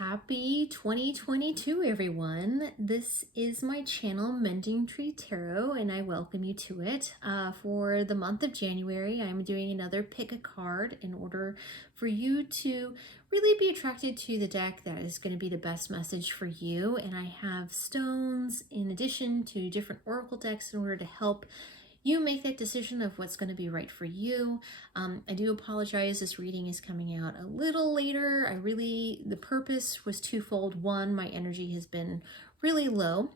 Happy 2022, everyone. This is my channel, Mending Tree Tarot, and I welcome you to it. For the month of January, I'm doing another pick a card in order for you to really be attracted to the deck that is going to be the best message for you. And I have stones in addition to different oracle decks in order to help you make that decision of what's going to be right for you. I do apologize, this reading is coming out a little later. The purpose was twofold. One, my energy has been really low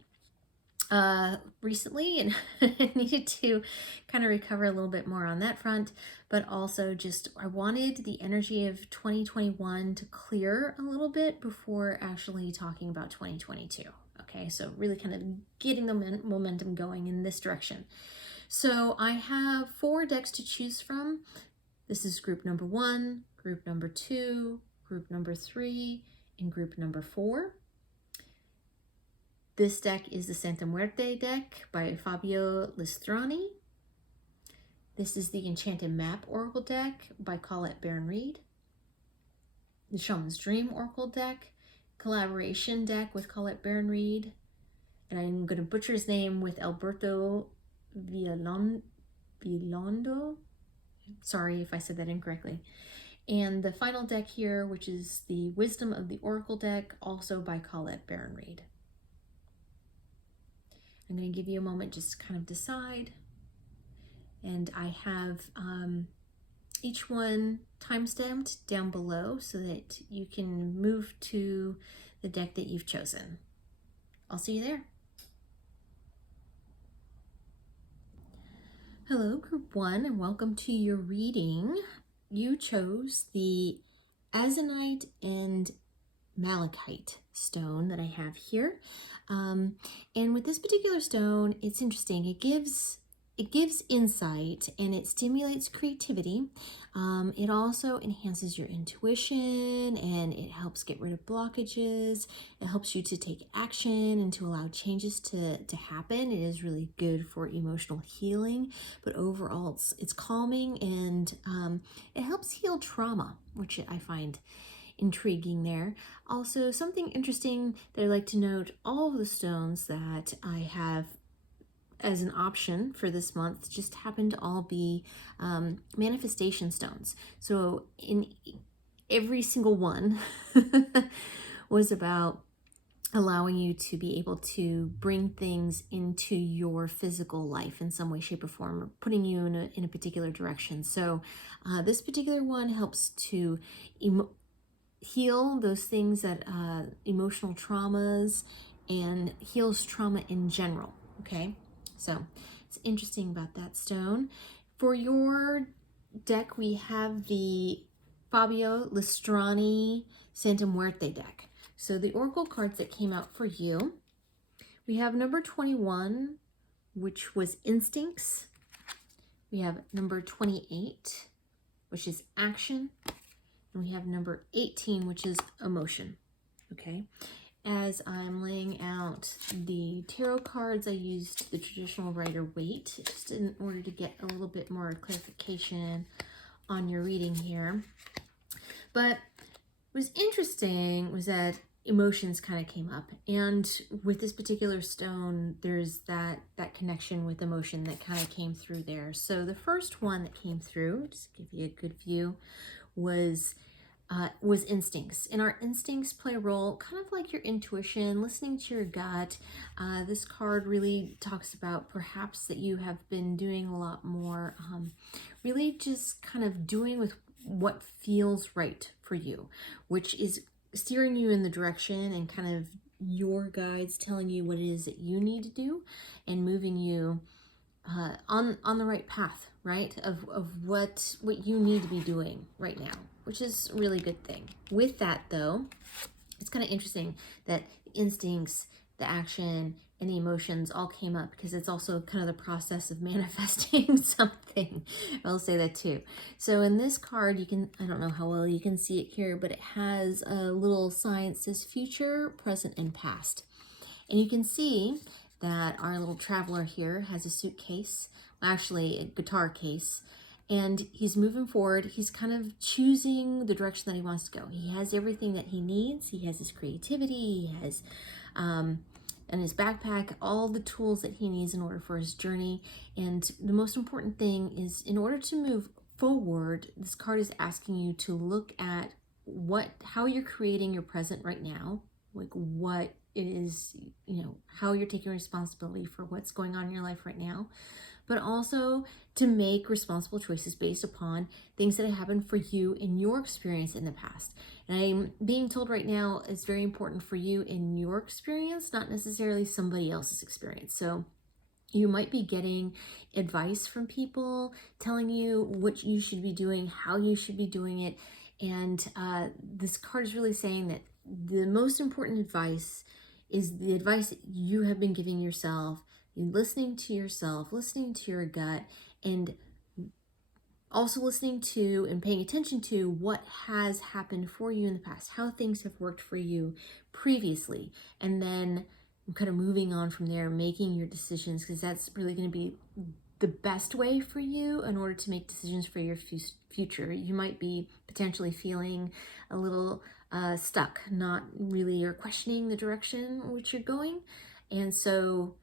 recently, and I needed to kind of recover a little bit more on that front, but also just I wanted the energy of 2021 to clear a little bit before actually talking about 2022. Okay, so really kind of getting the momentum going in this direction. So I have 4 decks to choose from. This is group number 1, group number 2, group number 3, and group number 4. This deck is the Santa Muerte deck by Fabio Listrani. This is the Enchanted Map Oracle deck by Colette Baron-Reid. The Shaman's Dream Oracle deck, collaboration deck with Colette Baron-Reid. And I'm going to butcher his name with Alberto Villando. Sorry if I said that incorrectly. And the final deck here, which is the Wisdom of the Oracle deck, also by Colette Baron-Reid. I'm going to give you a moment just to kind of decide. And I have each one time-stamped down below so that you can move to the deck that you've chosen. I'll see you there. Hello, Group 1, and welcome to your reading. You chose the Azurite and Malachite stone that I have here. And with this particular stone, it's interesting. It gives insight and it stimulates creativity. It also enhances your intuition and it helps get rid of blockages. It helps you to take action and to allow changes to happen. It is really good for emotional healing, but overall it's calming and it helps heal trauma, which I find intriguing there. Also, something interesting that I like to note, all of the stones that I have as an option for this month just happen to all be manifestation stones. So in every single one was about allowing you to be able to bring things into your physical life in some way, shape, or form, or putting you in a particular direction. So this particular one helps to heal those things that emotional traumas and heals trauma in general. Okay, so it's interesting about that stone. For your deck, we have the Fabio Listrani Santa Muerte deck. So the oracle cards that came out for you, we have number 21, which was Instincts. We have number 28, which is Action. And we have number 18, which is Emotion. Okay. As I'm laying out the tarot cards, I used the traditional Rider-Waite just in order to get a little bit more clarification on your reading here. But what was interesting was that emotions kind of came up, and with this particular stone there's that connection with emotion that kind of came through there. So the first one that came through, just to give you a good view, was instincts. And our instincts play a role kind of like your intuition, listening to your gut. This card really talks about perhaps that you have been doing a lot more, really just kind of doing with what feels right for you, which is steering you in the direction and kind of your guides telling you what it is that you need to do and moving you on the right path, right, of what you need to be doing right now, which is a really good thing. With that though, it's kind of interesting that the instincts, the action, and the emotions all came up because it's also kind of the process of manifesting something. I'll say that too. So in this card, you can, I don't know how well you can see it here, but it has a little sign that says future, present, and past. And you can see that our little traveler here has a suitcase, well, actually a guitar case, and he's moving forward. He's kind of choosing the direction that he wants to go. He has everything that he needs. He has his creativity. He has in his backpack all the tools that he needs in order for his journey. And the most important thing is, in order to move forward, this card is asking you to look at how you're creating your present right now, like what it is, how you're taking responsibility for what's going on in your life right now, but also to make responsible choices based upon things that have happened for you in your experience in the past. And I'm being told right now it's very important for you in your experience, not necessarily somebody else's experience. So you might be getting advice from people telling you what you should be doing, how you should be doing it. And this card is really saying that the most important advice is the advice that you have been giving yourself, listening to yourself, listening to your gut, and also listening to and paying attention to what has happened for you in the past, how things have worked for you previously, and then kind of moving on from there, making your decisions, because that's really going to be the best way for you in order to make decisions for your future. You might be potentially feeling a little stuck, not really, or questioning the direction in which you're going. And so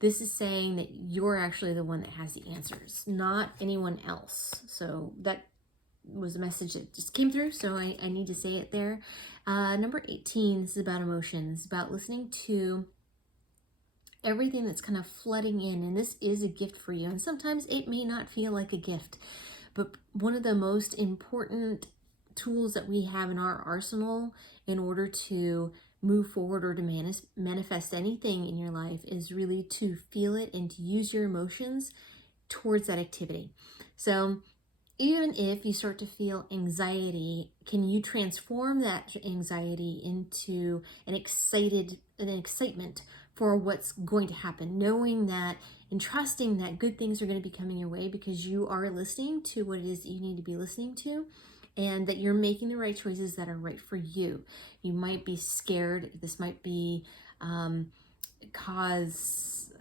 this is saying that you're actually the one that has the answers, not anyone else. So that was a message that just came through, so I need to say it there. Number 18, this is about emotions. It's about listening to everything that's kind of flooding in, and this is a gift for you. And sometimes it may not feel like a gift, but one of the most important tools that we have in our arsenal in order to move forward or to manifest anything in your life is really to feel it and to use your emotions towards that activity. So even if you start to feel anxiety, can you transform that anxiety into an excitement for what's going to happen, knowing that and trusting that good things are going to be coming your way because you are listening to what it is that you need to be listening to, and that you're making the right choices that are right for you. You might be scared. This might be cause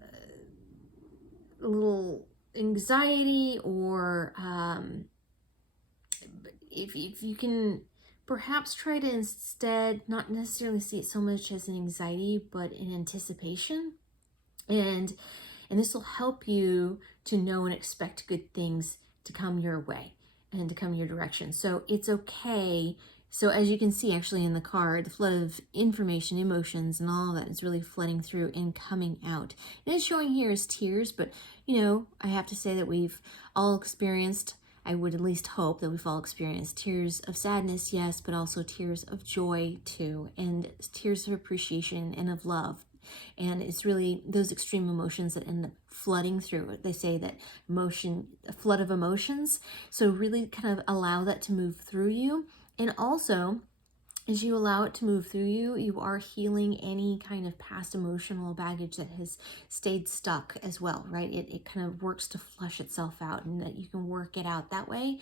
a little anxiety, or if you can perhaps try to instead not necessarily see it so much as an anxiety, but an anticipation. And this will help you to know and expect good things to come your way and to come your direction. So it's okay. So as you can see actually in the card, the flood of information, emotions, and all of that is really flooding through and coming out. And it's showing here as tears, but I have to say that we've all experienced, I would at least hope that we've all experienced tears of sadness, yes, but also tears of joy too, and tears of appreciation and of love. And it's really those extreme emotions that end up flooding through it. They say that a flood of emotions. So really kind of allow that to move through you. And also, as you allow it to move through you, you are healing any kind of past emotional baggage that has stayed stuck as well, right? It kind of works to flush itself out, and that you can work it out that way.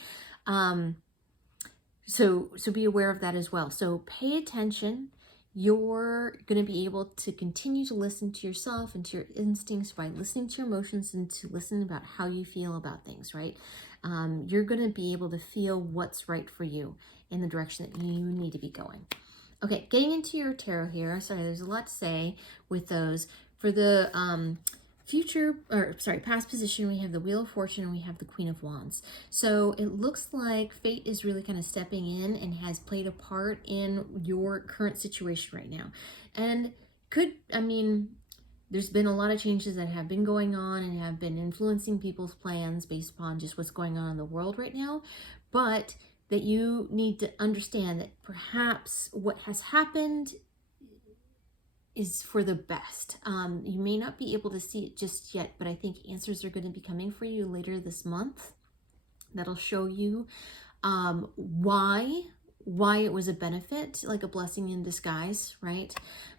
So be aware of that as well. So pay attention. You're going to be able to continue to listen to yourself and to your instincts by listening to your emotions and to listen about how you feel about things, right? You're going to be able to feel what's right for you in the direction that you need to be going. Okay, getting into your tarot here. Sorry, there's a lot to say with those. For the past position, we have the Wheel of Fortune and we have the Queen of Wands. So it looks like fate is really kind of stepping in and has played a part in your current situation right now. And there's been a lot of changes that have been going on and have been influencing people's plans based upon just what's going on in the world right now. But that you need to understand that perhaps what has happened is for the best. You may not be able to see it just yet, but I think answers are going to be coming for you later this month. That'll show you why it was a benefit, like a blessing in disguise, right?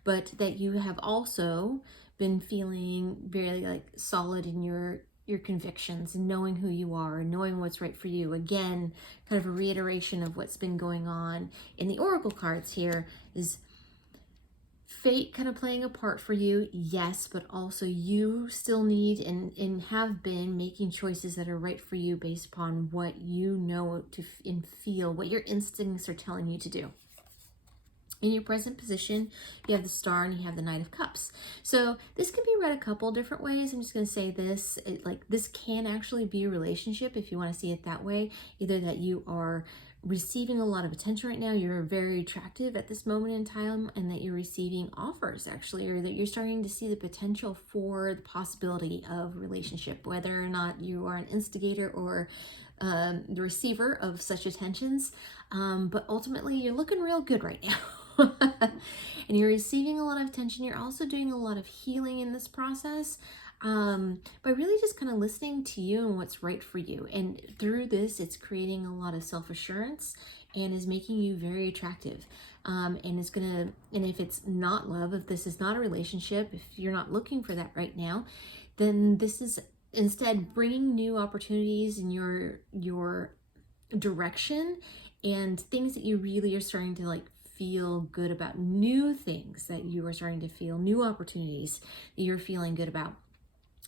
But that you have also been feeling very solid in your convictions and knowing who you are and knowing what's right for you. Again, kind of a reiteration of what's been going on in the Oracle cards here is fate kind of playing a part for you, yes, but also you still need and have been making choices that are right for you based upon what you know and feel, what your instincts are telling you to do. In your present position, you have the Star and you have the Knight of Cups. So this can be read a couple different ways. I'm just going to say this, this can actually be a relationship if you want to see it that way. Either that you are receiving a lot of attention right now, you're very attractive at this moment in time, and that you're receiving offers actually, or that you're starting to see the potential for the possibility of relationship, whether or not you are an instigator or the receiver of such attentions. But ultimately, you're looking real good right now. And you're receiving a lot of attention. You're also doing a lot of healing in this process by really just kind of listening to you and what's right for you. And through this, it's creating a lot of self-assurance and is making you very attractive. And it's gonna, and if it's not love, if this is not a relationship, if you're not looking for that right now, then this is instead bringing new opportunities in your direction, and things that you really are starting to feel good about, new things that you are starting to feel, new opportunities that you're feeling good about,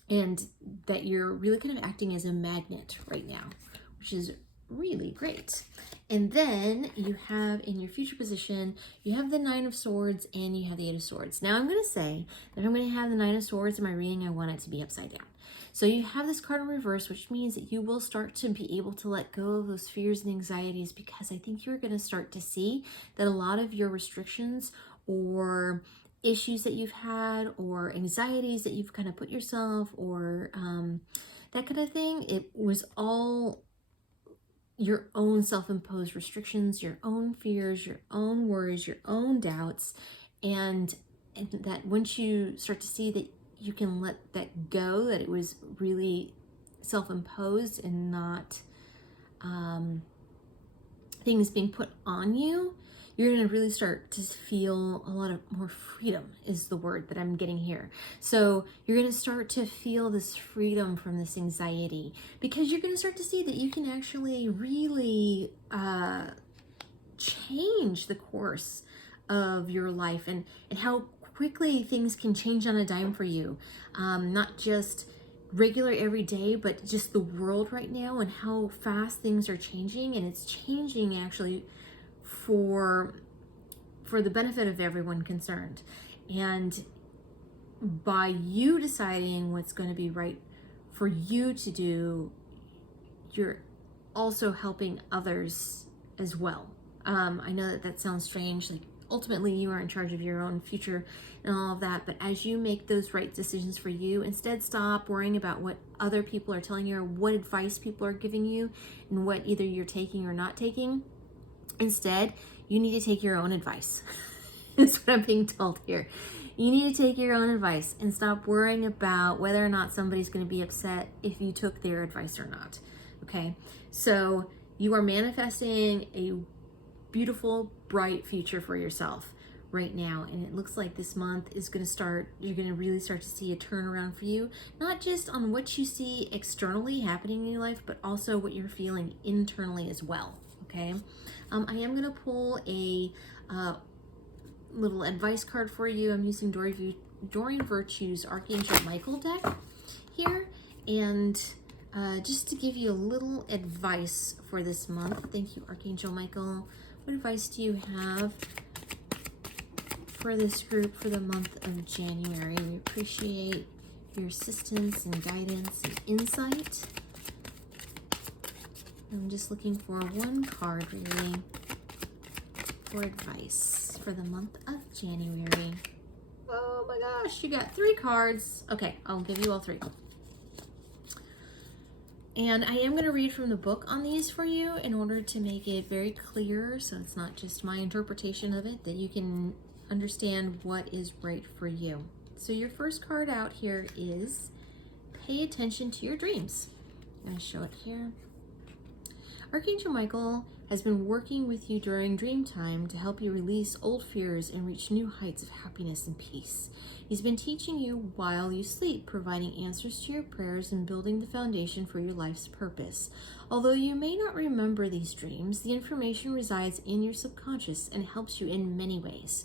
and that you're really kind of acting as a magnet right now, which is really great. And then you have in your future position, you have the Nine of Swords and you have the Eight of Swords. Now I'm going to say that I'm going to have the Nine of Swords in my reading. I want it to be upside down. So you have this card in reverse, which means that you will start to be able to let go of those fears and anxieties, because I think you're going to start to see that a lot of your restrictions or issues that you've had or anxieties that you've kind of put yourself or that kind of thing, it was all your own self-imposed restrictions, your own fears, your own worries, your own doubts, and that once you start to see that you can let that go, that it was really self-imposed and not things being put on you, you're going to really start to feel a lot of more freedom is the word that I'm getting here. So you're going to start to feel this freedom from this anxiety, because you're going to start to see that you can actually really change the course of your life, and how quickly things can change on a dime for you. Not just regular every day, but just the world right now and how fast things are changing. And it's changing actually for the benefit of everyone concerned. And by you deciding what's going to be right for you to do, you're also helping others as well. I know that sounds strange, ultimately you are in charge of your own future and all of that, but as you make those right decisions for you, instead stop worrying about what other people are telling you or what advice people are giving you and what either you're taking or not taking. Instead, you need to take your own advice. That's what I'm being told here. You need to take your own advice and stop worrying about whether or not somebody's going to be upset if you took their advice or not. Okay, so you are manifesting a beautiful, bright future for yourself right now. And it looks like this month is going to start, you're going to really start to see a turnaround for you, not just on what you see externally happening in your life, but also what you're feeling internally as well. Okay. I am going to pull a little advice card for you. I'm using Dorian Virtue's Archangel Michael deck here. And just to give you a little advice for this month. Thank you, Archangel Michael. What advice do you have for this group for the month of January? We appreciate your assistance and guidance and insight. I'm just looking for one card really for advice for the month of January. Oh my gosh, you got 3 cards. Okay, I'll give you all 3. And I am going to read from the book on these for you in order to make it very clear, so it's not just my interpretation of it, that you can understand what is right for you. So your first card out here is Pay Attention to Your Dreams. I'm going to show it here. Archangel Michael has been working with you during dream time to help you release old fears and reach new heights of happiness and peace. He's been teaching you while you sleep, providing answers to your prayers and building the foundation for your life's purpose. Although you may not remember these dreams, the information resides in your subconscious and helps you in many ways.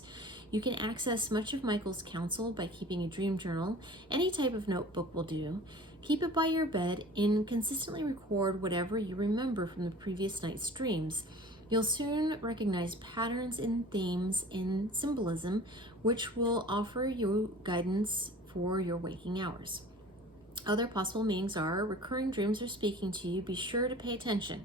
You can access much of Michael's counsel by keeping a dream journal. Any type of notebook will do. Keep it by your bed and consistently record whatever you remember from the previous night's dreams. You'll soon recognize patterns in themes in symbolism, which will offer you guidance for your waking hours. Other possible meanings are recurring dreams are speaking to you. Be sure to pay attention.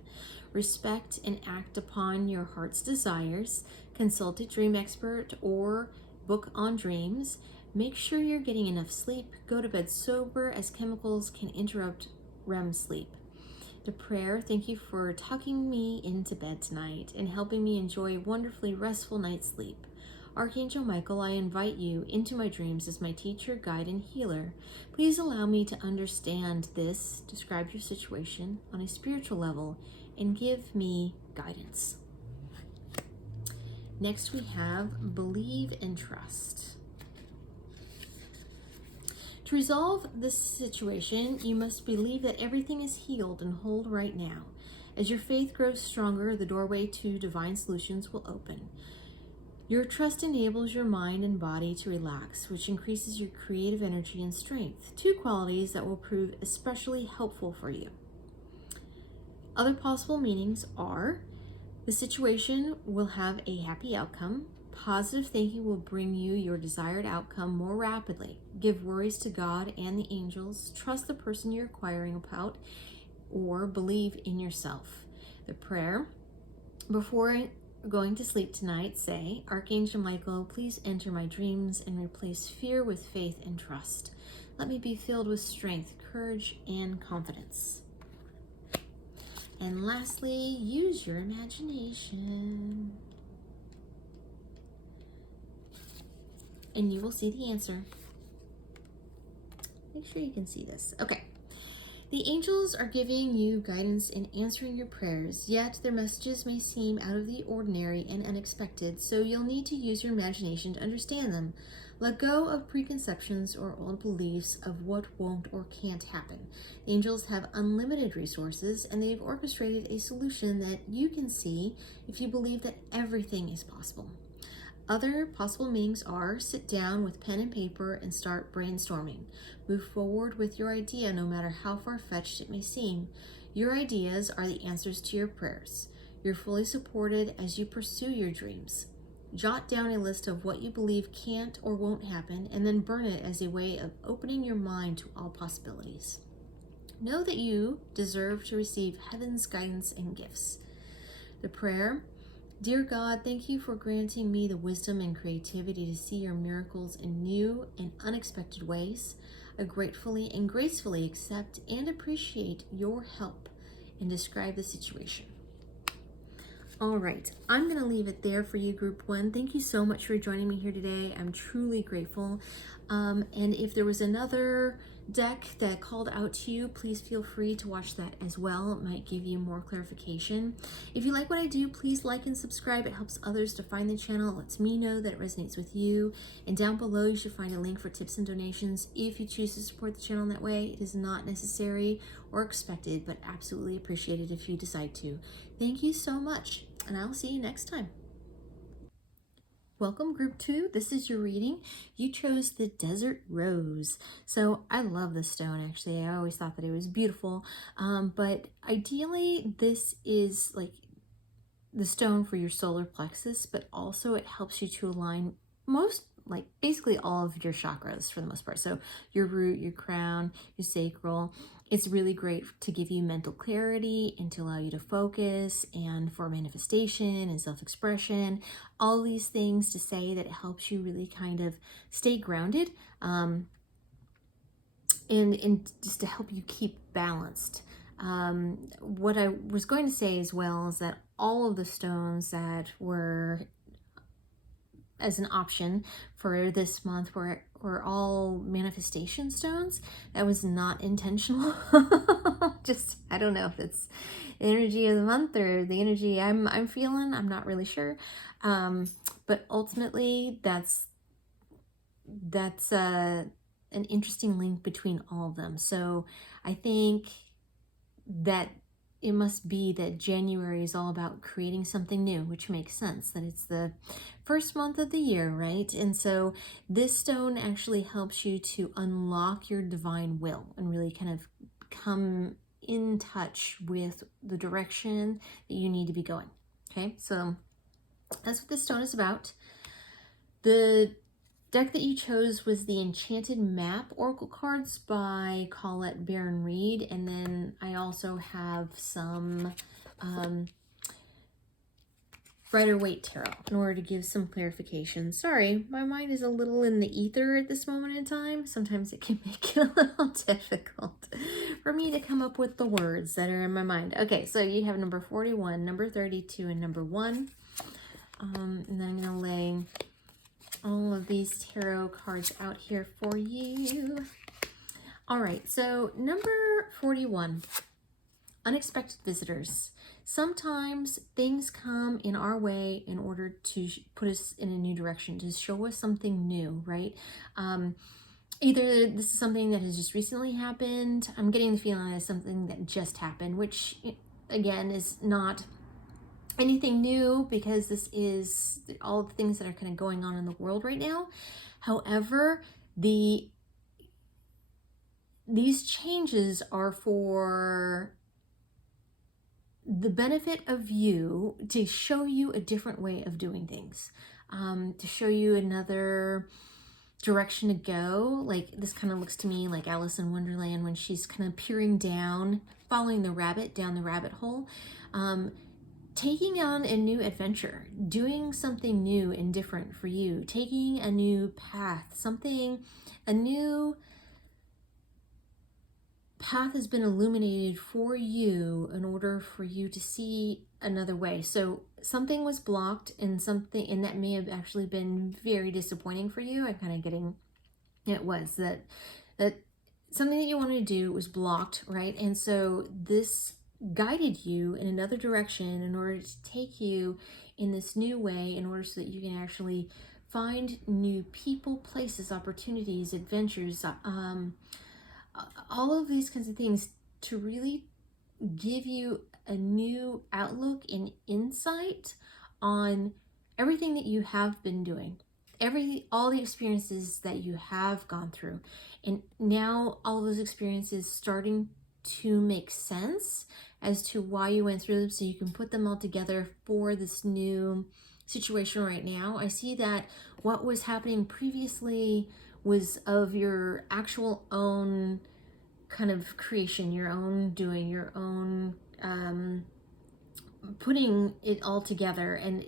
Respect and act upon your heart's desires. Consult a dream expert or book on dreams. Make sure you're getting enough sleep. Go to bed sober, as chemicals can interrupt REM sleep. The prayer, thank you for tucking me into bed tonight and helping me enjoy a wonderfully restful night's sleep. Archangel Michael, I invite you into my dreams as my teacher, guide, and healer. Please allow me to understand this, describe your situation on a spiritual level, and give me guidance. Next we have believe and trust. To resolve this situation, you must believe that everything is healed and whole right now. As your faith grows stronger, the doorway to divine solutions will open. Your trust enables your mind and body to relax, which increases your creative energy and strength, two qualities that will prove especially helpful for you. Other possible meanings are the situation will have a happy outcome. Positive thinking will bring you your desired outcome more rapidly. Give worries to God and the angels. Trust the person you're inquiring about, or believe in yourself. The prayer, before going to sleep tonight, say, Archangel Michael, please enter my dreams and replace fear with faith and trust. Let me be filled with strength, courage, and confidence. And lastly, use your imagination. And you will see the answer. Make sure you can see this. Okay. The angels are giving you guidance in answering your prayers, yet their messages may seem out of the ordinary and unexpected, so you'll need to use your imagination to understand them. Let go of preconceptions or old beliefs of what won't or can't happen. The angels have unlimited resources, and they've orchestrated a solution that you can see if you believe that everything is possible. Other possible meanings are sit down with pen and paper and start brainstorming. Move forward with your idea no matter how far-fetched it may seem. Your ideas are the answers to your prayers. You're fully supported as you pursue your dreams. Jot down a list of what you believe can't or won't happen and then burn it as a way of opening your mind to all possibilities. Know that you deserve to receive heaven's guidance and gifts. The prayer, Dear God, thank you for granting me the wisdom and creativity to see your miracles in new and unexpected ways. I gratefully and gracefully accept and appreciate your help and describe the situation. All right, I'm going to leave it there for you, Group 1. Thank you so much for joining me here today. I'm truly grateful. And if there was another deck that called out to you, please feel free to watch that as well. It might give you more clarification. If you like what I do, please like and subscribe. It helps others to find the channel. It lets me know that it resonates with you. And down below, you should find a link for tips and donations. If you choose to support the channel in that way, it is not necessary or expected, but absolutely appreciated if you decide to. Thank you so much, and I'll see you next time. Welcome, Group 2. This is your reading. You chose the Desert Rose. So I love this stone, actually. I always thought that it was beautiful. But ideally, this is like the stone for your solar plexus, but also it helps you to align basically all of your chakras for the most part. So your root, your crown, your sacral. It's really great to give you mental clarity and to allow you to focus and for manifestation and self-expression. All these things to say that it helps you really kind of stay grounded and just to help you keep balanced. What I was going to say as well is that all of the stones that were as an option for this month were all manifestation stones. That was not intentional. Just, I don't know if it's the energy of the month or the energy I'm feeling. I'm not really sure. But ultimately, that's an interesting link between all of them. So I think that it must be that January is all about creating something new, which makes sense, that it's the first month of the year, right? And so this stone actually helps you to unlock your divine will and really kind of come in touch with the direction that you need to be going. Okay, so that's what this stone is about. The deck that you chose was the Enchanted Map Oracle cards by Colette Baron Reed, and then I also have some Rider-Waite Tarot in order to give some clarification. Sorry, my mind is a little in the ether at this moment in time. Sometimes it can make it a little difficult for me to come up with the words that are in my mind. Okay, so you have number 41, number 32, and number 1. And then I'm going to lay all of these tarot cards out here for you. All right, so number 41, unexpected visitors. Sometimes things come in our way in order to put us in a new direction, to show us something new, right? Either this is something that has just recently happened. I'm getting the feeling it's something that just happened, which again is not anything new because this is all the things that are kind of going on in the world right now. However, these changes are for the benefit of you, to show you a different way of doing things, to show you another direction to go. Like this kind of looks to me like Alice in Wonderland when she's kind of peering down, following the rabbit down the rabbit hole, taking on a new adventure, doing something new and different for you, taking a new path, a new path has been illuminated for you in order for you to see another way. So something was blocked and that may have actually been very disappointing for you. I'm kind of getting it was that something that you wanted to do was blocked, right? And so this guided you in another direction in order to take you in this new way, in order so that you can actually find new people, places, opportunities, adventures, all of these kinds of things, to really give you a new outlook and insight on everything that you have been doing, all the experiences that you have gone through, and now all of those experiences starting to make sense as to why you went through them, so you can put them all together for this new situation right now. I see that what was happening previously was of your actual own kind of creation, your own doing, your own putting it all together, and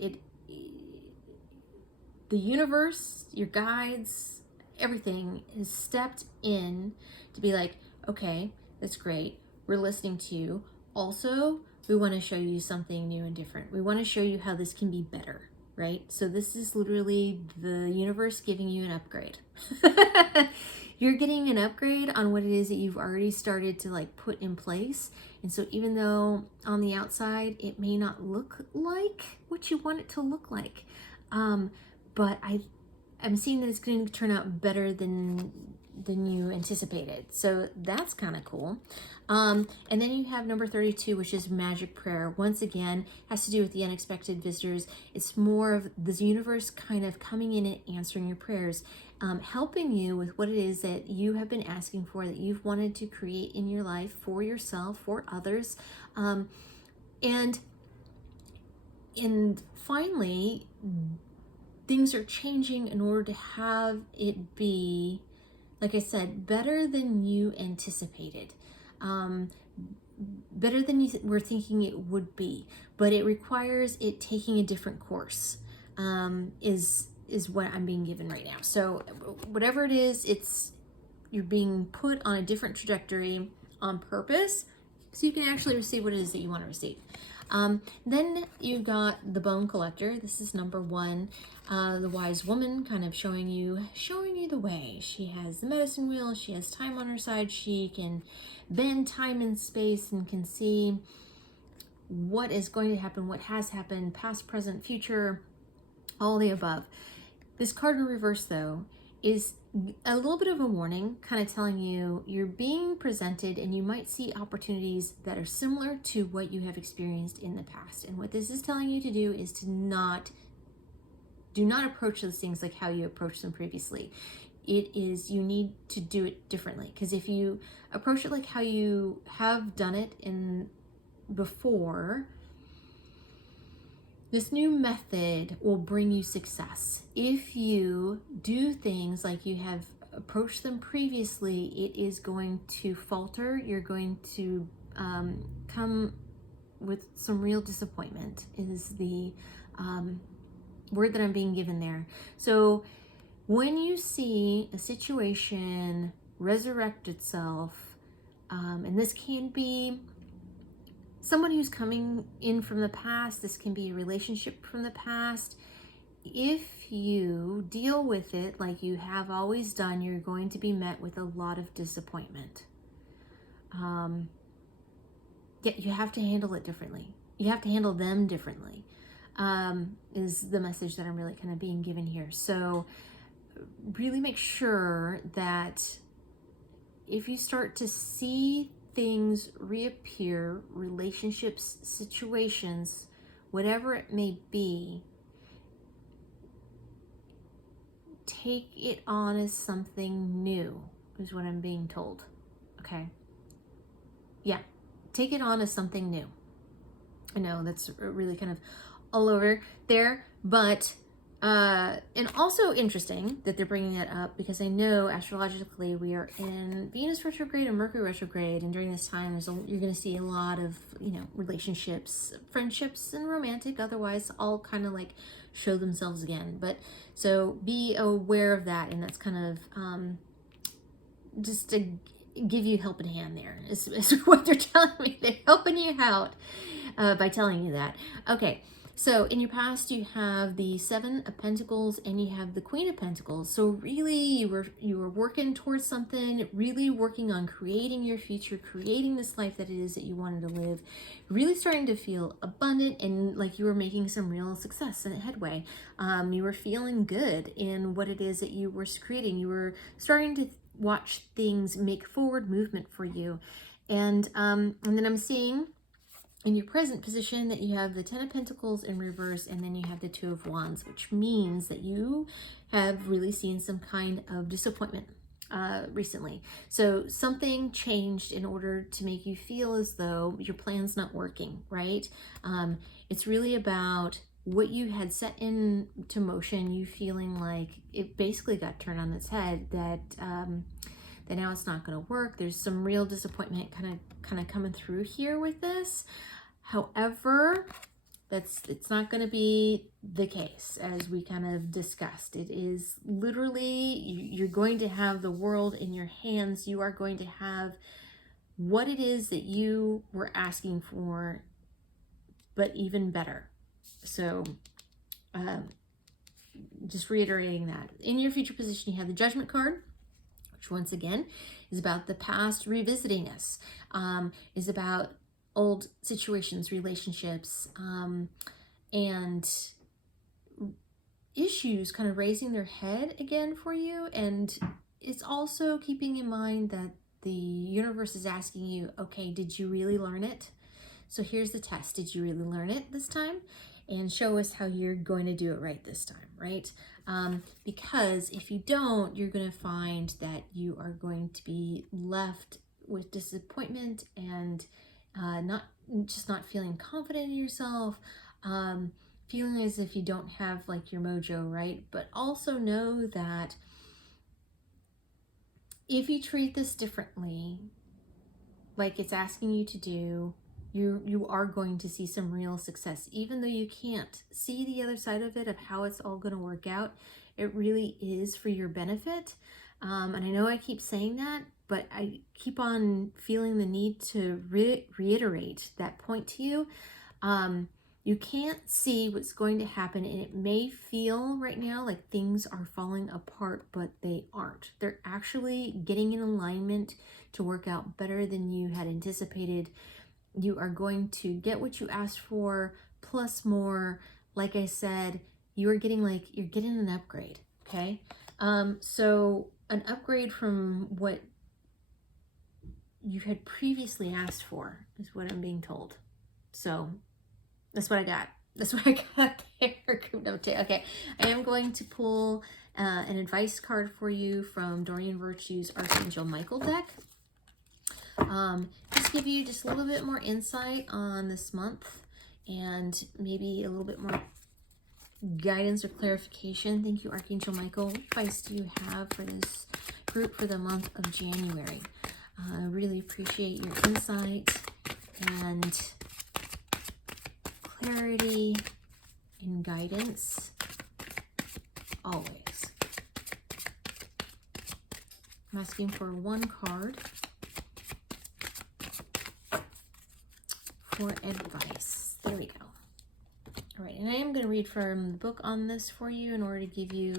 the universe, your guides, everything has stepped in to be like, okay, that's great, we're listening to you. Also, we want to show you something new and different. We want to show you how this can be better, right? So this is literally the universe giving you an upgrade. You're getting an upgrade on what it is that you've already started to like put in place. And so even though on the outside it may not look like what you want it to look like, but I'm seeing that it's going to turn out better than you anticipated. So that's kind of cool. And then you have number 32, which is Magic Prayer. Once again, has to do with the unexpected visitors. It's more of the universe kind of coming in and answering your prayers, helping you with what it is that you have been asking for, that you've wanted to create in your life, for yourself, for others. And finally, things are changing in order to have it be, like I said, better than you anticipated, better than you were thinking it would be, but it requires it taking a different course, is what I'm being given right now. So whatever it is, you're being put on a different trajectory on purpose, so you can actually receive what it is that you want to receive. Then you've got the Bone Collector. This is number 1, the Wise Woman, kind of showing you the way. She has the medicine wheel. She has time on her side. She can bend time and space and can see what is going to happen, what has happened, past, present, future, all the above. This card in reverse, though, is a little bit of a warning, kind of telling you you're being presented and you might see opportunities that are similar to what you have experienced in the past. And what this is telling you to do is to do not approach those things like how you approached them previously. It is, you need to do it differently, because if you approach it like how you have done it in before, this new method will bring you success. If you do things like you have approached them previously, it is going to falter. You're going to come with some real disappointment, is the word that I'm being given there. So when you see a situation resurrect itself, and this can be someone who's coming in from the past, this can be a relationship from the past. If you deal with it like you have always done, you're going to be met with a lot of disappointment. Yet you have to handle it differently. You have to handle them differently, is the message that I'm really kind of being given here. So really make sure that if you start to see things reappear, relationships, situations, whatever it may be, take it on as something new, is what I'm being told. Okay? Yeah, take it on as something new. I know that's really kind of all over there, but and also interesting that they're bringing that up, because I know astrologically we are in Venus retrograde and Mercury retrograde, and during this time you're going to see a lot of, you know, relationships, friendships, and romantic, otherwise all kind of like show themselves again. But so be aware of that, and that's kind of just to give you a helping hand there is what they're telling me. They're helping you out by telling you that. Okay. So in your past, you have the Seven of Pentacles and you have the Queen of Pentacles. So really you were working towards something, really working on creating your future, creating this life that it is that you wanted to live, really starting to feel abundant and like you were making some real success and headway. You were feeling good in what it is that you were creating. You were starting to watch things make forward movement for you. And then I'm seeing in your present position that you have the Ten of Pentacles in reverse, and then you have the Two of Wands, which means that you have really seen some kind of disappointment recently. So something changed in order to make you feel as though your plan's not working, right? It's really about what you had set into motion, you feeling like it basically got turned on its head, that now it's not going to work. There's some real disappointment kind of coming through here with this. However, it's not going to be the case, as we kind of discussed. It is literally, you're going to have the world in your hands. You are going to have what it is that you were asking for, but even better. So just reiterating that. In your future position, you have the Judgment card, which once again is about the past revisiting us, is about old situations, relationships, and issues kind of raising their head again for you. And it's also keeping in mind that the universe is asking you, okay, did you really learn it? So here's the test. Did you really learn it this time? And show us how you're going to do it right this time, right? Because if you don't, you're going to find that you are going to be left with disappointment and not feeling confident in yourself, feeling as if you don't have like your mojo, right? But also know that if you treat this differently, like it's asking you to do, you are going to see some real success. Even though you can't see the other side of it, of how it's all going to work out, it really is for your benefit. And I know I keep saying that, but I keep on feeling the need to reiterate that point to you. You can't see what's going to happen, and it may feel right now like things are falling apart, but they aren't. They're actually getting in alignment to work out better than you had anticipated. You are going to get what you asked for, plus more. Like I said, you're getting an upgrade, okay? So an upgrade from what you had previously asked for, is what I'm being told. So that's what I got. That's what I got there. Okay, I am going to pull an advice card for you from Dorian Virtue's Archangel Michael deck. Just give you just a little bit more insight on this month and maybe a little bit more guidance or clarification. Thank you, Archangel Michael. What advice do you have for this group for the month of January? I really appreciate your insight and clarity and guidance always. I'm asking for one card for advice. There we go. All right, and I am going to read from the book on this for you in order to give you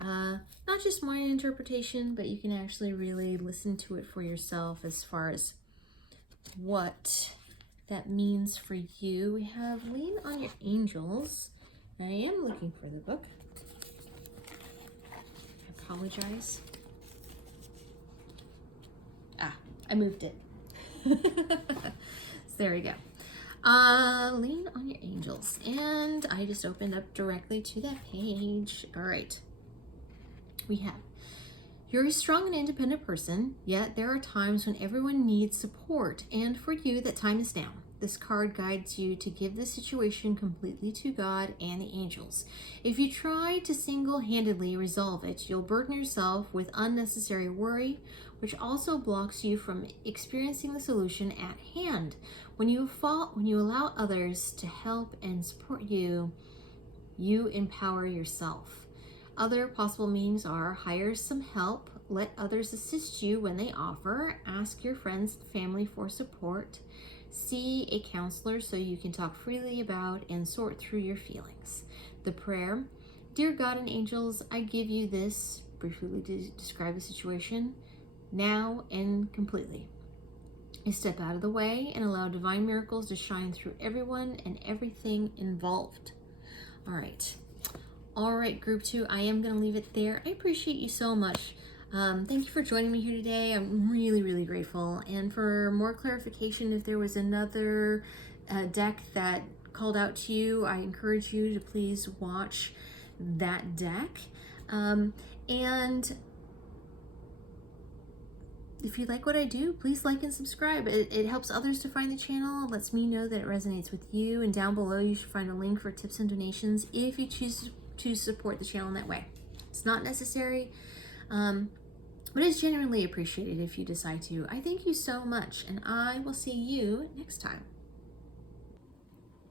not just my interpretation, but you can actually really listen to it for yourself as far as what that means for you. We have Lean on Your Angels. I am looking for the book. I apologize. I moved it. So there we go. Lean on Your Angels. And I just opened up directly to that page. All right. We have, you're a strong and independent person, yet there are times when everyone needs support, and for you, that time is now. This card guides you to give the situation completely to God and the angels. If you try to single-handedly resolve it, you'll burden yourself with unnecessary worry, which also blocks you from experiencing the solution at hand. When you allow others to help and support you, you empower yourself. Other possible meanings are: hire some help, let others assist you when they offer, ask your friends and family for support, see a counselor so you can talk freely about and sort through your feelings. The prayer: Dear God and angels, I give you this, briefly to describe the situation, now and completely. I step out of the way and allow divine miracles to shine through everyone and everything involved. All right, group 2, I am going to leave it there. I appreciate you so much. Thank you for joining me here today. I'm really, really grateful. And for more clarification, if there was another deck that called out to you, I encourage you to please watch that deck. And if you like what I do, please like and subscribe. It helps others to find the channel. It lets me know that it resonates with you. And down below, you should find a link for tips and donations if you choose to support the channel in that way. It's not necessary, but it's genuinely appreciated if you decide to. I thank you so much, and I will see you next time.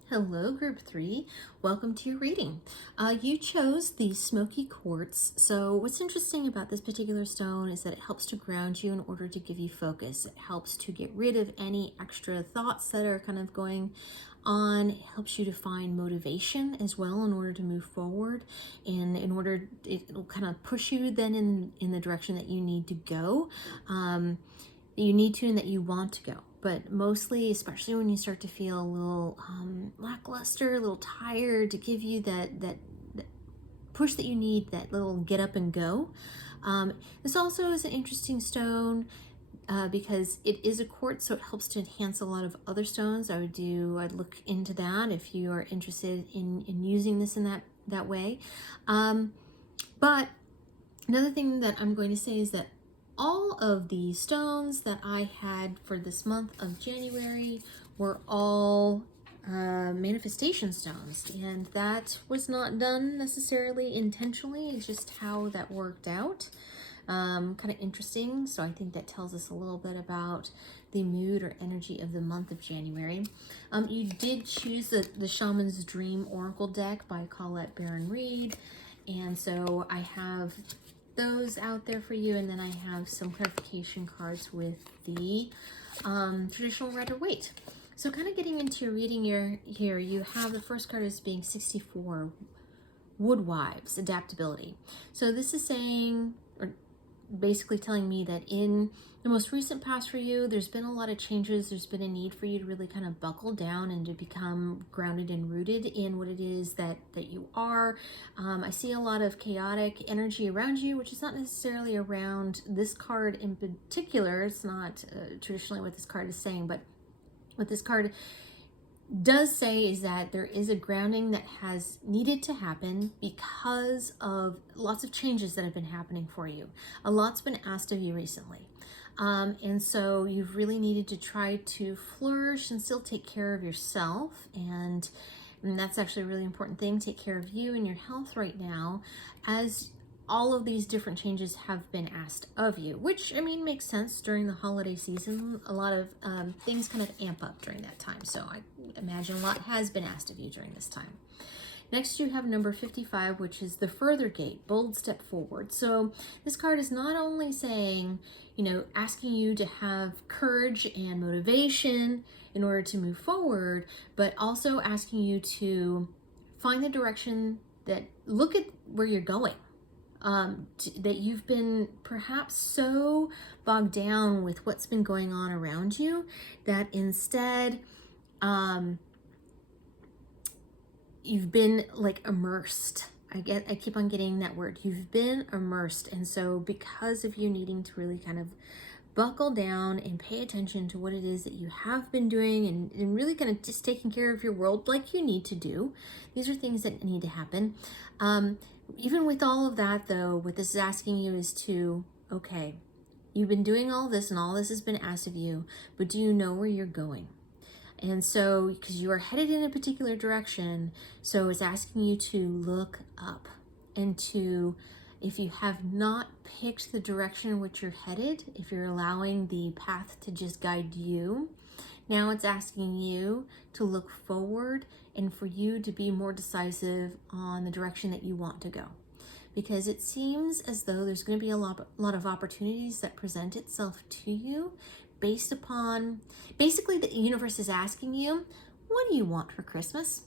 Hello, group 3. Welcome to your reading. You chose the Smoky Quartz. So what's interesting about this particular stone is that it helps to ground you in order to give you focus. It helps to get rid of any extra thoughts that are kind of going on. It helps you to find motivation as well in order to move forward, and it'll kind of push you then in the direction that you need to go, that you need to and that you want to go. But mostly, especially when you start to feel a little lackluster, a little tired, to give you that push that you need, that little get up and go. This also is an interesting stone because it is a quartz, so it helps to enhance a lot of other stones. I'd look into that if you are interested in using this in that way. But another thing that I'm going to say is that all of the stones that I had for this month of January were all manifestation stones, and that was not done necessarily intentionally. It's just how that worked out. Kind of interesting. So I think that tells us a little bit about the mood or energy of the month of January. You did choose the Shaman's Dream Oracle deck by Colette Baron Reed, and so I have those out there for you, and then I have some clarification cards with the traditional Rider-Waite. So kind of getting into your reading here, you have the first card as being 64, Woodwives, Adaptability. So this is saying, or basically telling me that in the most recent past for you, there's been a lot of changes. There's been a need for you to really kind of buckle down and to become grounded and rooted in what it is that you are. I see a lot of chaotic energy around you, which is not necessarily around this card in particular. It's not traditionally what this card is saying, but what this card does say is that there is a grounding that has needed to happen because of lots of changes that have been happening for you. A lot's been asked of you recently. And so you've really needed to try to flourish and still take care of yourself. And that's actually a really important thing. Take care of you and your health right now, as all of these different changes have been asked of you, which, I mean, makes sense during the holiday season. A lot of things kind of amp up during that time. So I imagine a lot has been asked of you during this time. Next, you have number 55, which is the further gate, bold step forward. So this card is not only saying, you know, asking you to have courage and motivation in order to move forward, but also asking you to find the direction that, look at where you're going. That you've been perhaps so bogged down with what's been going on around you that instead you've been like immersed. I keep on getting that word. You've been immersed. And so because of you needing to really kind of buckle down and pay attention to what it is that you have been doing and really kind of just taking care of your world like you need to do. These are things that need to happen. Even with all of that, though, what this is asking you is to, okay, you've been doing all this and all this has been asked of you, but do you know where you're going? And so, because you are headed in a particular direction, so it's asking you to look up and to, if you have not picked the direction in which you're headed, if you're allowing the path to just guide you, now it's asking you to look forward and for you to be more decisive on the direction that you want to go. Because it seems as though there's going to be a lot of opportunities that present itself to you based upon, basically the universe is asking you, what do you want for Christmas?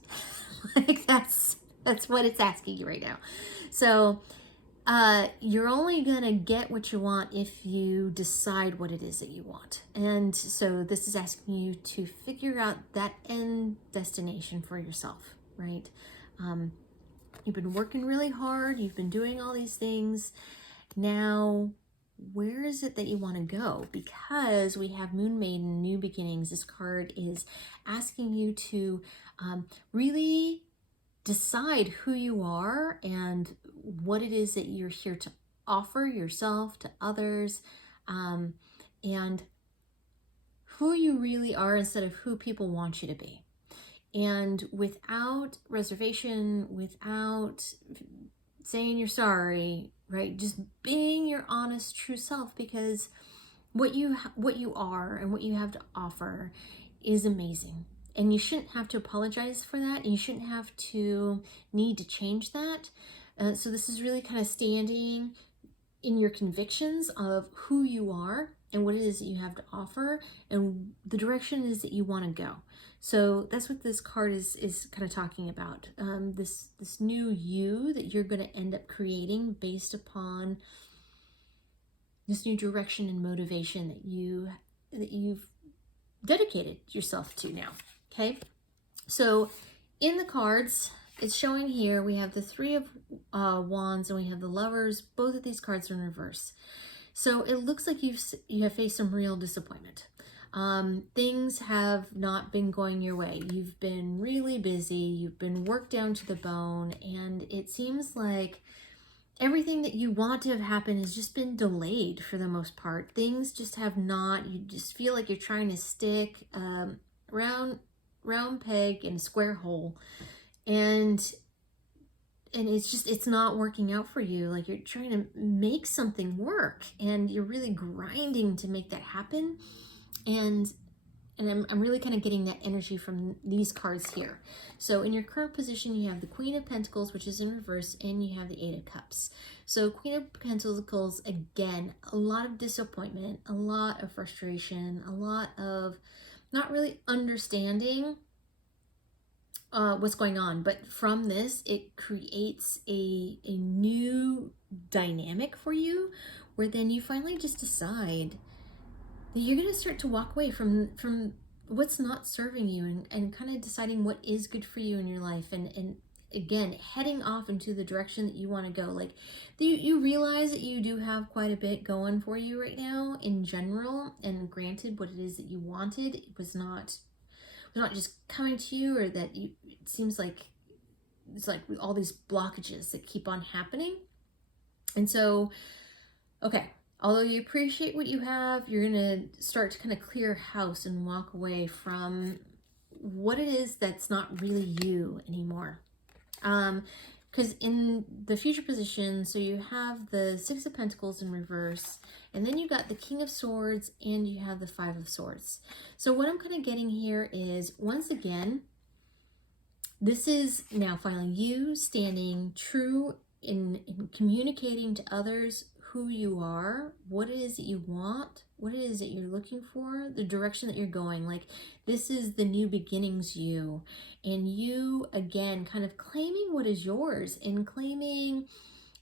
Like that's what it's asking you right now. So you're only gonna get what you want if you decide what it is that you want. And so this is asking you to figure out that end destination for yourself, right? You've been working really hard, you've been doing all these things. Now, where is it that you want to go? Because we have Moon Maiden, New Beginnings. This card is asking you to really decide who you are and what it is that you're here to offer yourself to others, and who you really are instead of who people want you to be. And without reservation, without saying you're sorry, right? Just being your honest, true self, because what you are and what you have to offer is amazing. And you shouldn't have to apologize for that. And you shouldn't have to need to change that. So this is really kind of standing in your convictions of who you are and what it is that you have to offer and the direction is that you want to go. So that's what this card is kind of talking about. This new you that you're going to end up creating based upon this new direction and motivation that you've dedicated yourself to now. Okay, so in the cards, it's showing here we have the Three of Wands and we have the Lovers. Both of these cards are in reverse. So it looks like you have faced some real disappointment. Things have not been going your way. You've been really busy. You've been worked down to the bone, and it seems like everything that you want to have happened has just been delayed for the most part. Things just have not. You just feel like you're trying to stick round peg in a square hole, and it's not working out for you. Like you're trying to make something work and you're really grinding to make that happen, and I'm really kind of getting that energy from these cards here. So in your current position, you have the Queen of Pentacles, which is in reverse, and you have the Eight of Cups. So Queen of Pentacles, again, a lot of disappointment, a lot of frustration, a lot of not really understanding what's going on. But from this, it creates a new dynamic for you where then you finally just decide that you're going to start to walk away from what's not serving you, and kind of deciding what is good for you in your life, and again, heading off into the direction that you want to go. Like, you realize that you do have quite a bit going for you right now in general, and granted, what it is that you wanted, it was not just coming to you, or that you, it seems like it's like all these blockages that keep on happening. And so, okay, although you appreciate what you have, you're going to start to kind of clear house and walk away from what it is that's not really you anymore. Because in the future position, so you have the Six of Pentacles in reverse, and then you got the King of Swords, and you have the Five of Swords. So what I'm kind of getting here is, once again, this is now finally you standing true in communicating to others who you are, what it is that you want, what it is that you're looking for, the direction that you're going. Like, this is the new beginnings you, and you again kind of claiming what is yours, and claiming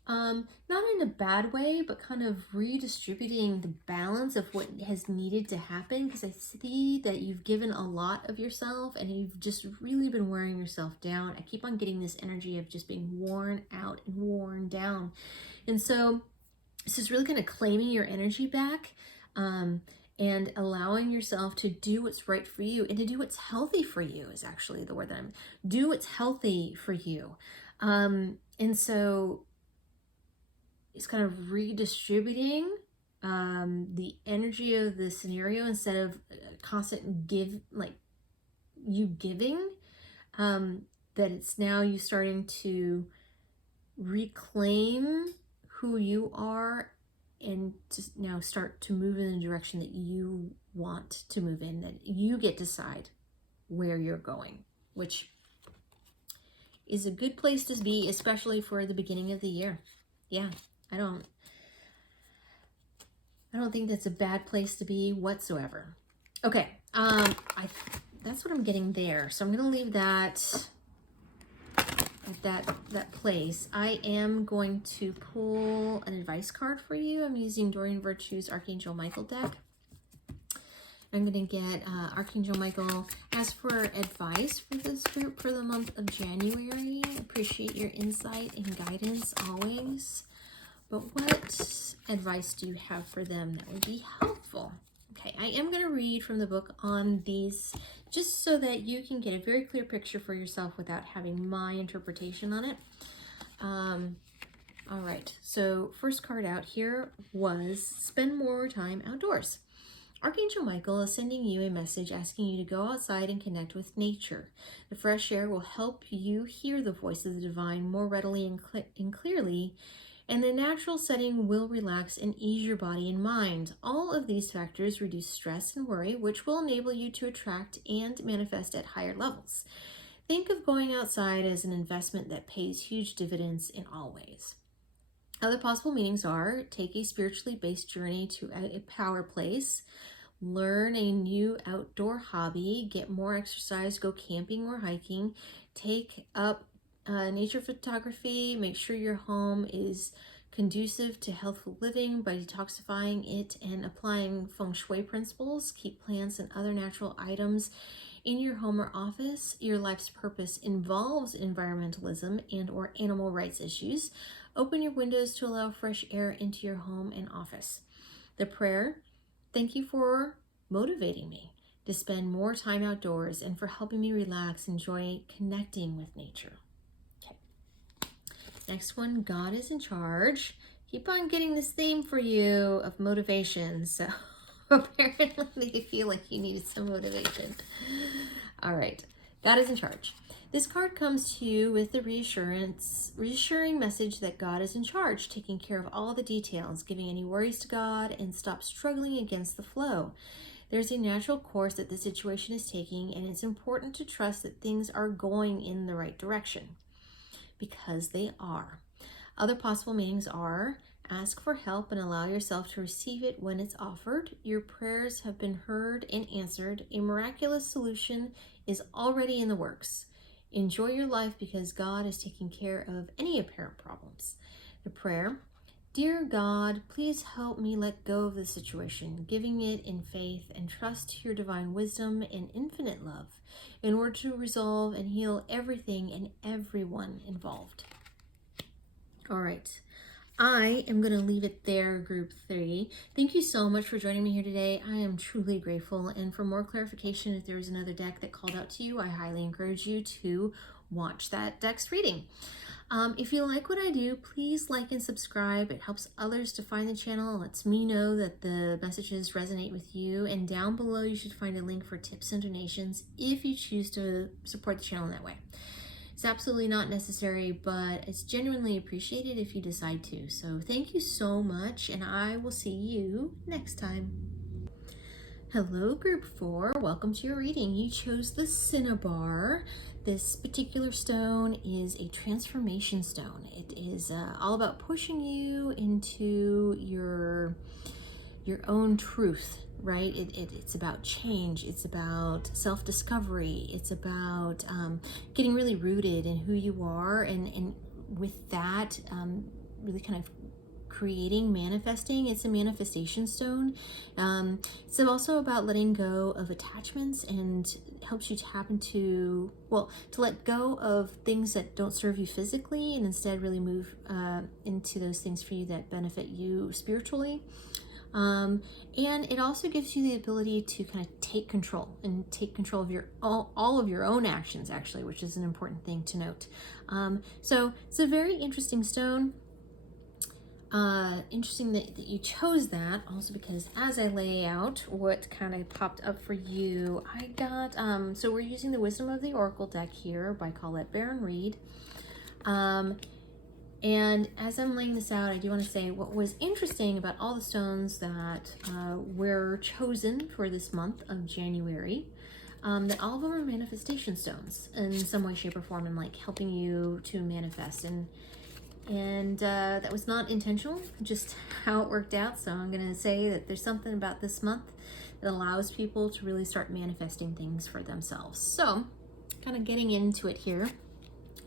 not in a bad way, but kind of redistributing the balance of what has needed to happen, because I see that you've given a lot of yourself and you've just really been wearing yourself down. I keep on getting this energy of just being worn out and worn down. And so this is really kind of claiming your energy back, and allowing yourself to do what's right for you, and to do what's healthy for you is actually the word that I'm, do what's healthy for you. And so it's kind of redistributing the energy of the scenario, instead of constant giving, that it's now you starting to reclaim who you are, and just now start to move in the direction that you want to move in, that you get to decide where you're going, which is a good place to be, especially for the beginning of the year. Yeah, I don't think that's a bad place to be whatsoever. Okay, that's what I'm getting there. So I'm going to leave that at that place. I am going to pull an advice card for you. I'm using Dorian Virtue's Archangel Michael deck. I'm going to get Archangel Michael ask for advice for this group for the month of January. Appreciate your insight and guidance always. But what advice do you have for them that would be helpful? Okay, I am going to read from the book on these, just so that you can get a very clear picture for yourself without having my interpretation on it. All right, so first card out here was spend more time outdoors. Archangel Michael is sending you a message asking you to go outside and connect with nature. The fresh air will help you hear the voice of the divine more readily and clearly, and the natural setting will relax and ease your body and mind. All of these factors reduce stress and worry, which will enable you to attract and manifest at higher levels. Think of going outside as an investment that pays huge dividends in all ways. Other possible meanings are: take a spiritually based journey to a power place, learn a new outdoor hobby, get more exercise, go camping or hiking, take up nature photography, make sure your home is conducive to healthful living by detoxifying it and applying feng shui principles, keep plants and other natural items in your home or office. Your life's purpose involves environmentalism and or animal rights issues. Open your windows to allow fresh air into your home and office. The prayer: thank you for motivating me to spend more time outdoors and for helping me relax, enjoy connecting with nature. Okay. Next one, God is in charge. Keep on getting this theme for you of motivation. So apparently you feel like you needed some motivation. All right, God is in charge. This card comes to you with the reassuring message that God is in charge, taking care of all the details, giving any worries to God, and stop struggling against the flow. There's a natural course that the situation is taking, and it's important to trust that things are going in the right direction, because they are. Other possible meanings are: ask for help and allow yourself to receive it when it's offered. Your prayers have been heard and answered. A miraculous solution is already in the works. Enjoy your life because God is taking care of any apparent problems. The prayer: Dear God, please help me let go of the situation, giving it in faith and trust to your divine wisdom and infinite love in order to resolve and heal everything and everyone involved. All right. I am going to leave it there, group 3. Thank you so much for joining me here today. I am truly grateful. And for more clarification, if there is another deck that called out to you, I highly encourage you to watch that deck's reading. If you like what I do, please like and subscribe. It helps others to find the channel. It lets me know that the messages resonate with you. And down below, you should find a link for tips and donations if you choose to support the channel in that way. It's absolutely not necessary, but it's genuinely appreciated if you decide to. So thank you so much, and I will see you next time. Hello, group 4. Welcome to your reading. You chose the Cinnabar. This particular stone is a transformation stone. It is all about pushing you into your own truth, right? It's about change. It's about self-discovery. It's about getting really rooted in who you are, and with that, really kind of creating, manifesting. It's a manifestation stone. It's also about letting go of attachments, and helps you tap into, to let go of things that don't serve you physically, and instead really move into those things for you that benefit you spiritually. And it also gives you the ability to kind of take control of your all of your own actions, actually, which is an important thing to note. So it's a very interesting stone. Interesting that you chose that, also because as I lay out what kind of popped up for you, I got, so we're using the Wisdom of the Oracle deck here by Colette Baron Reed. And as I'm laying this out, I do want to say what was interesting about all the stones that were chosen for this month of January, that all of them are manifestation stones in some way, shape, or form, and like helping you to manifest. And that was not intentional, just how it worked out. So I'm going to say that there's something about this month that allows people to really start manifesting things for themselves. So kind of getting into it here.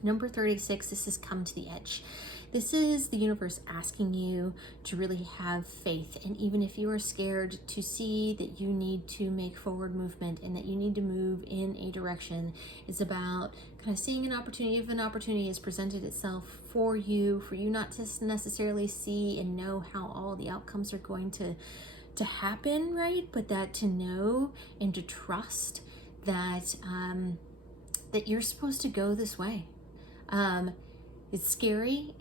Number 36, this is Come to the Edge. This is the universe asking you to really have faith. And even if you are scared, to see that you need to make forward movement and that you need to move in a direction. It's about kind of seeing an opportunity. If an opportunity has presented itself for you not to necessarily see and know how all the outcomes are going to happen, right? But that to know and to trust that, that you're supposed to go this way. It's scary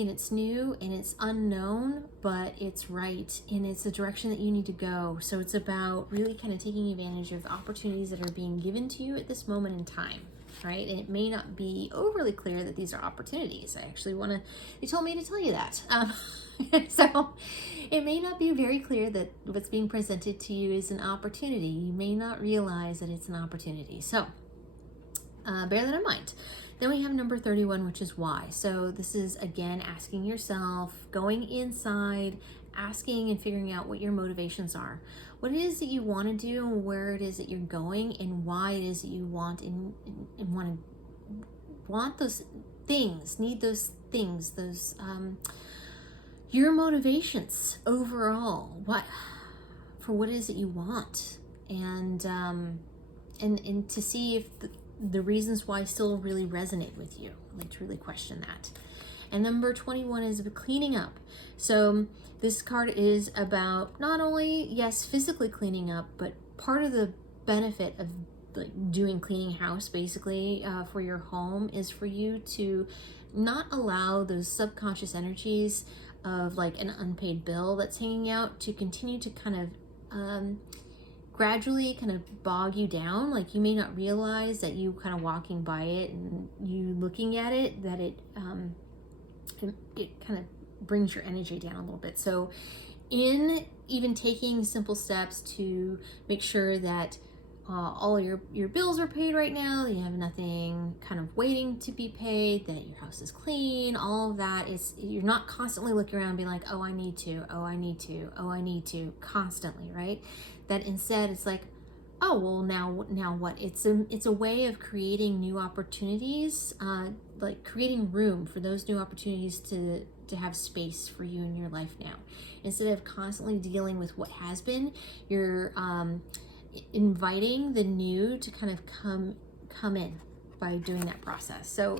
and it's new and it's unknown, but it's right, and it's the direction that you need to go. So it's about really kind of taking advantage of the opportunities that are being given to you at this moment in time, right? And it may not be overly clear that these are opportunities. They told me to tell you that. So it may not be very clear that what's being presented to you is an opportunity. You may not realize that it's an opportunity. So bear that in mind. Then we have number 31, which is why. So this is, again, asking yourself, going inside, asking and figuring out what your motivations are. What it is that you want to do, and where it is that you're going, and why it is that you want and want those things, need those things, those your motivations overall. For what it is that you want, and to see if the reasons why still really resonate with you. I'd like to really question that. And number 21 is cleaning up. So this card is about not only, yes, physically cleaning up, but part of the benefit of like doing cleaning house, basically, for your home, is for you to not allow those subconscious energies of like an unpaid bill that's hanging out to continue to kind of gradually kind of bog you down. Like you may not realize that you kind of walking by it and you looking at it, that it kind of brings your energy down a little bit. So in even taking simple steps to make sure that all your bills are paid right now, that you have nothing kind of waiting to be paid, that your house is clean, all of that is, you're not constantly looking around and being like, oh, I need to, constantly, right? That instead it's like, oh, well, now what? It's a way of creating new opportunities, like creating room for those new opportunities to have space for you in your life now. Instead of constantly dealing with what has been, you're inviting the new to kind of come in by doing that process. So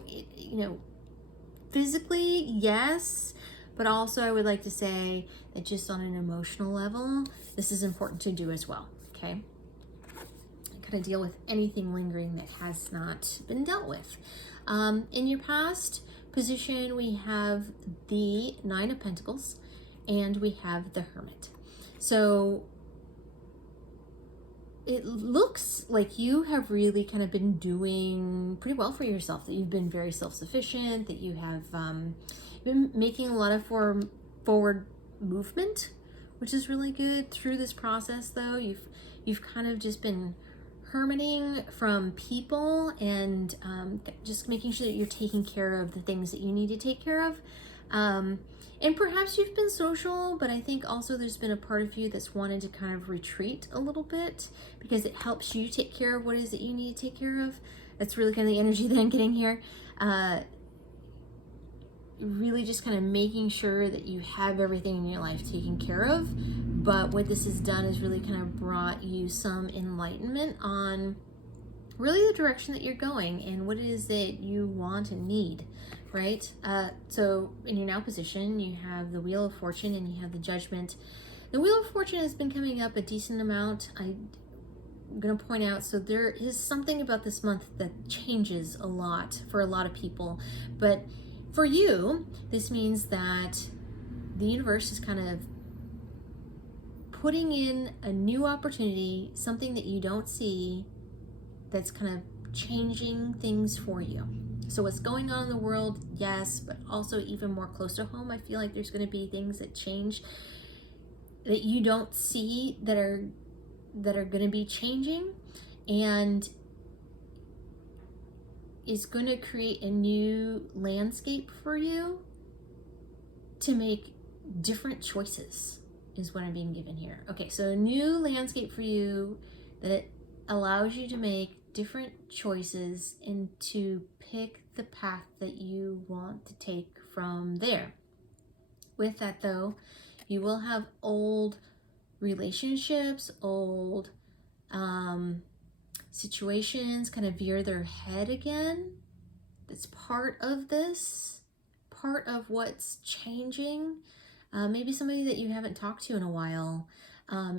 physically, yes, but also I would like to say that just on an emotional level, this is important to do as well. Okay, kind of deal with anything lingering that has not been dealt with. In your past position, we have the Nine of Pentacles and we have the Hermit. So it looks like you have really kind of been doing pretty well for yourself, that you've been very self-sufficient, that you have been making a lot of forward movement, which is really good. Through this process though, you've kind of just been hermiting from people and just making sure that you're taking care of the things that you need to take care of. And perhaps you've been social, but I think also there's been a part of you that's wanted to kind of retreat a little bit because it helps you take care of what it is that you need to take care of. That's really kind of the energy that I'm getting here. Really just kind of making sure that you have everything in your life taken care of. But what this has done is really kind of brought you some enlightenment on really the direction that you're going and what it is that you want and need, right? So in your now position, you have the Wheel of Fortune and you have the Judgment. The Wheel of Fortune has been coming up a decent amount. I'm going to point out, so there is something about this month that changes a lot for a lot of people. But for you, this means that the universe is kind of putting in a new opportunity, something that you don't see, that's kind of changing things for you. So what's going on in the world, yes, but also even more close to home, I feel like there's going to be things that change that you don't see that are going to be changing, and is going to create a new landscape for you to make different choices, is what I'm being given here. Okay, so a new landscape for you that allows you to make different choices and to pick the path that you want to take from there. With that though, you will have old relationships, old situations kind of veer their head again. That's part of this, part of what's changing. Maybe somebody that you haven't talked to in a while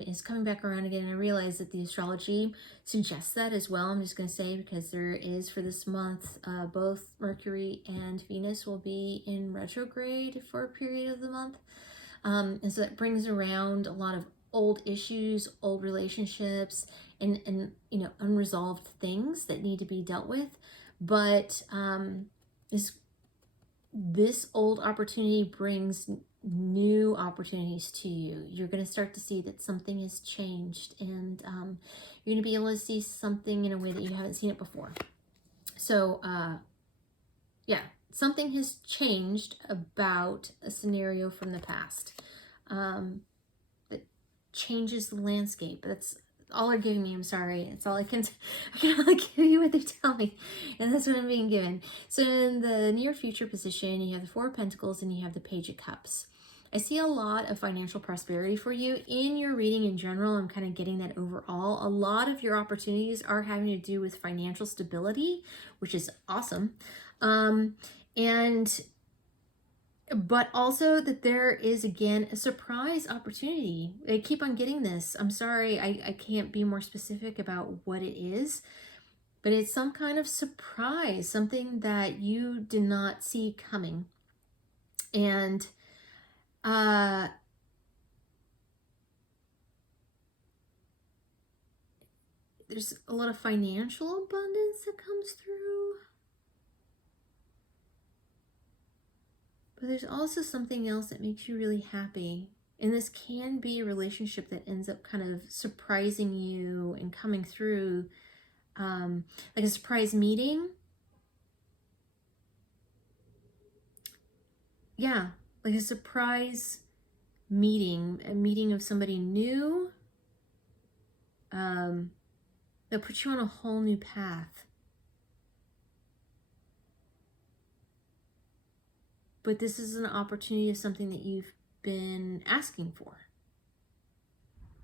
is coming back around again. And I realize that the astrology suggests that as well. I'm just going to say, because there is, for this month, both Mercury and Venus will be in retrograde for a period of the month. And so that brings around a lot of old issues, old relationships, and unresolved things that need to be dealt with. But this old opportunity brings new opportunities to you. You're going to start to see that something has changed, and you're going to be able to see something in a way that you haven't seen it before. So yeah, something has changed about a scenario from the past that changes the landscape. That's all they're giving me. I'm sorry. It's all I can only give you what they tell me. And that's what I'm being given. So in the near future position, you have the Four of Pentacles and you have the Page of Cups. I see a lot of financial prosperity for you in your reading in general. I'm kind of getting that overall. A lot of your opportunities are having to do with financial stability, which is awesome. But also that there is, again, a surprise opportunity. I keep on getting this. I'm sorry, I can't be more specific about what it is, but it's some kind of surprise, something that you did not see coming. And there's a lot of financial abundance that comes through. But there's also something else that makes you really happy. And this can be a relationship that ends up kind of surprising you and coming through, like a surprise meeting. Yeah, like a surprise meeting, a meeting of somebody new, that puts you on a whole new path. but this is an opportunity of something that you've been asking for,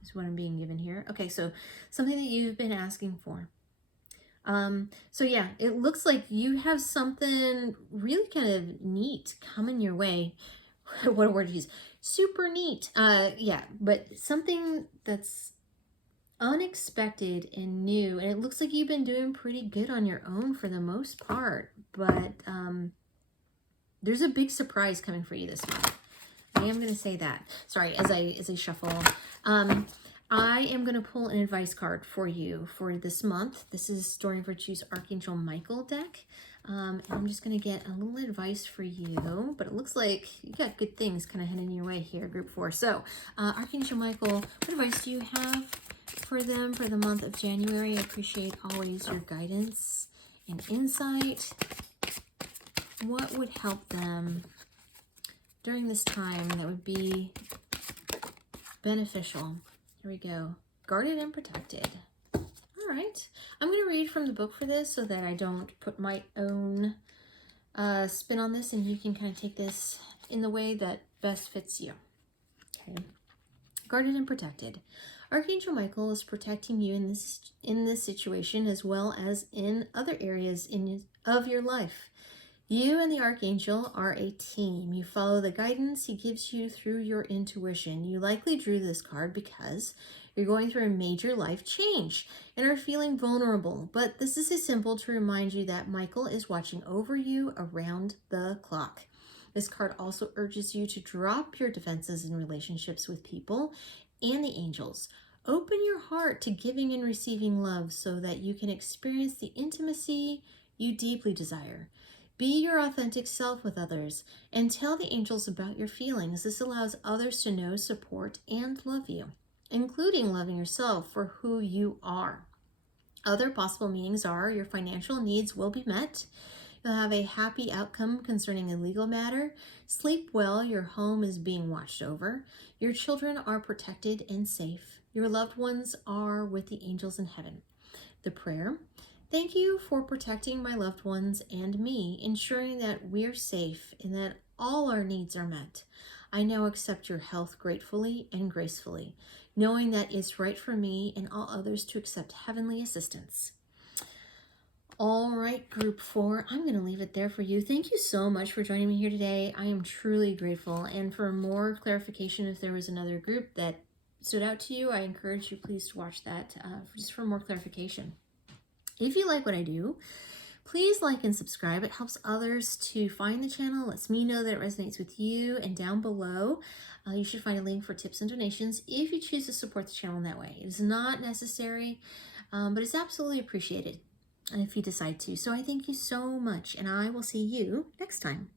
is what I'm being given here. Okay, so something that you've been asking for. So yeah, it looks like you have something really kind of neat coming your way. What a word to use. Super neat. Yeah, but something that's unexpected and new. And it looks like you've been doing pretty good on your own for the most part. But there's a big surprise coming for you this month. I am going to say that. Sorry, as I shuffle. I am going to pull an advice card for you for this month. This is Story Virtue's Archangel Michael deck. And I'm just going to get a little advice for you, but it looks like you got good things kind of heading your way here, Group 4. So, Archangel Michael, what advice do you have for them for the month of January? I appreciate always your guidance and insight. What would help them during this time that would be beneficial? Here we go. Guarded and protected. All right. I'm going to read from the book for this so that I don't put my own spin on this, and you can kind of take this in the way that best fits you. Okay. Guarded and protected. Archangel Michael is protecting you in this situation as well as in other areas of your life. You and the Archangel are a team. You follow the guidance he gives you through your intuition. You likely drew this card because you're going through a major life change and are feeling vulnerable. But this is a symbol to remind you that Michael is watching over you around the clock. This card also urges you to drop your defenses in relationships with people and the angels. Open your heart to giving and receiving love so that you can experience the intimacy you deeply desire. Be your authentic self with others and tell the angels about your feelings. This allows others to know, support, and love you, including loving yourself for who you are. Other possible meanings are your financial needs will be met. You'll have a happy outcome concerning a legal matter. Sleep well, your home is being watched over. Your children are protected and safe. Your loved ones are with the angels in heaven. The prayer. Thank you for protecting my loved ones and me, ensuring that we're safe and that all our needs are met. I now accept your health gratefully and gracefully, knowing that it's right for me and all others to accept heavenly assistance. All right, Group 4, I'm going to leave it there for you. Thank you so much for joining me here today. I am truly grateful. And for more clarification, if there was another group that stood out to you, I encourage you please to watch that just for more clarification. If you like what I do, please like and subscribe. It helps others to find the channel, lets me know that it resonates with you. And down below, you should find a link for tips and donations if you choose to support the channel in that way. It is not necessary, but it's absolutely appreciated if you decide to. So I thank you so much, and I will see you next time.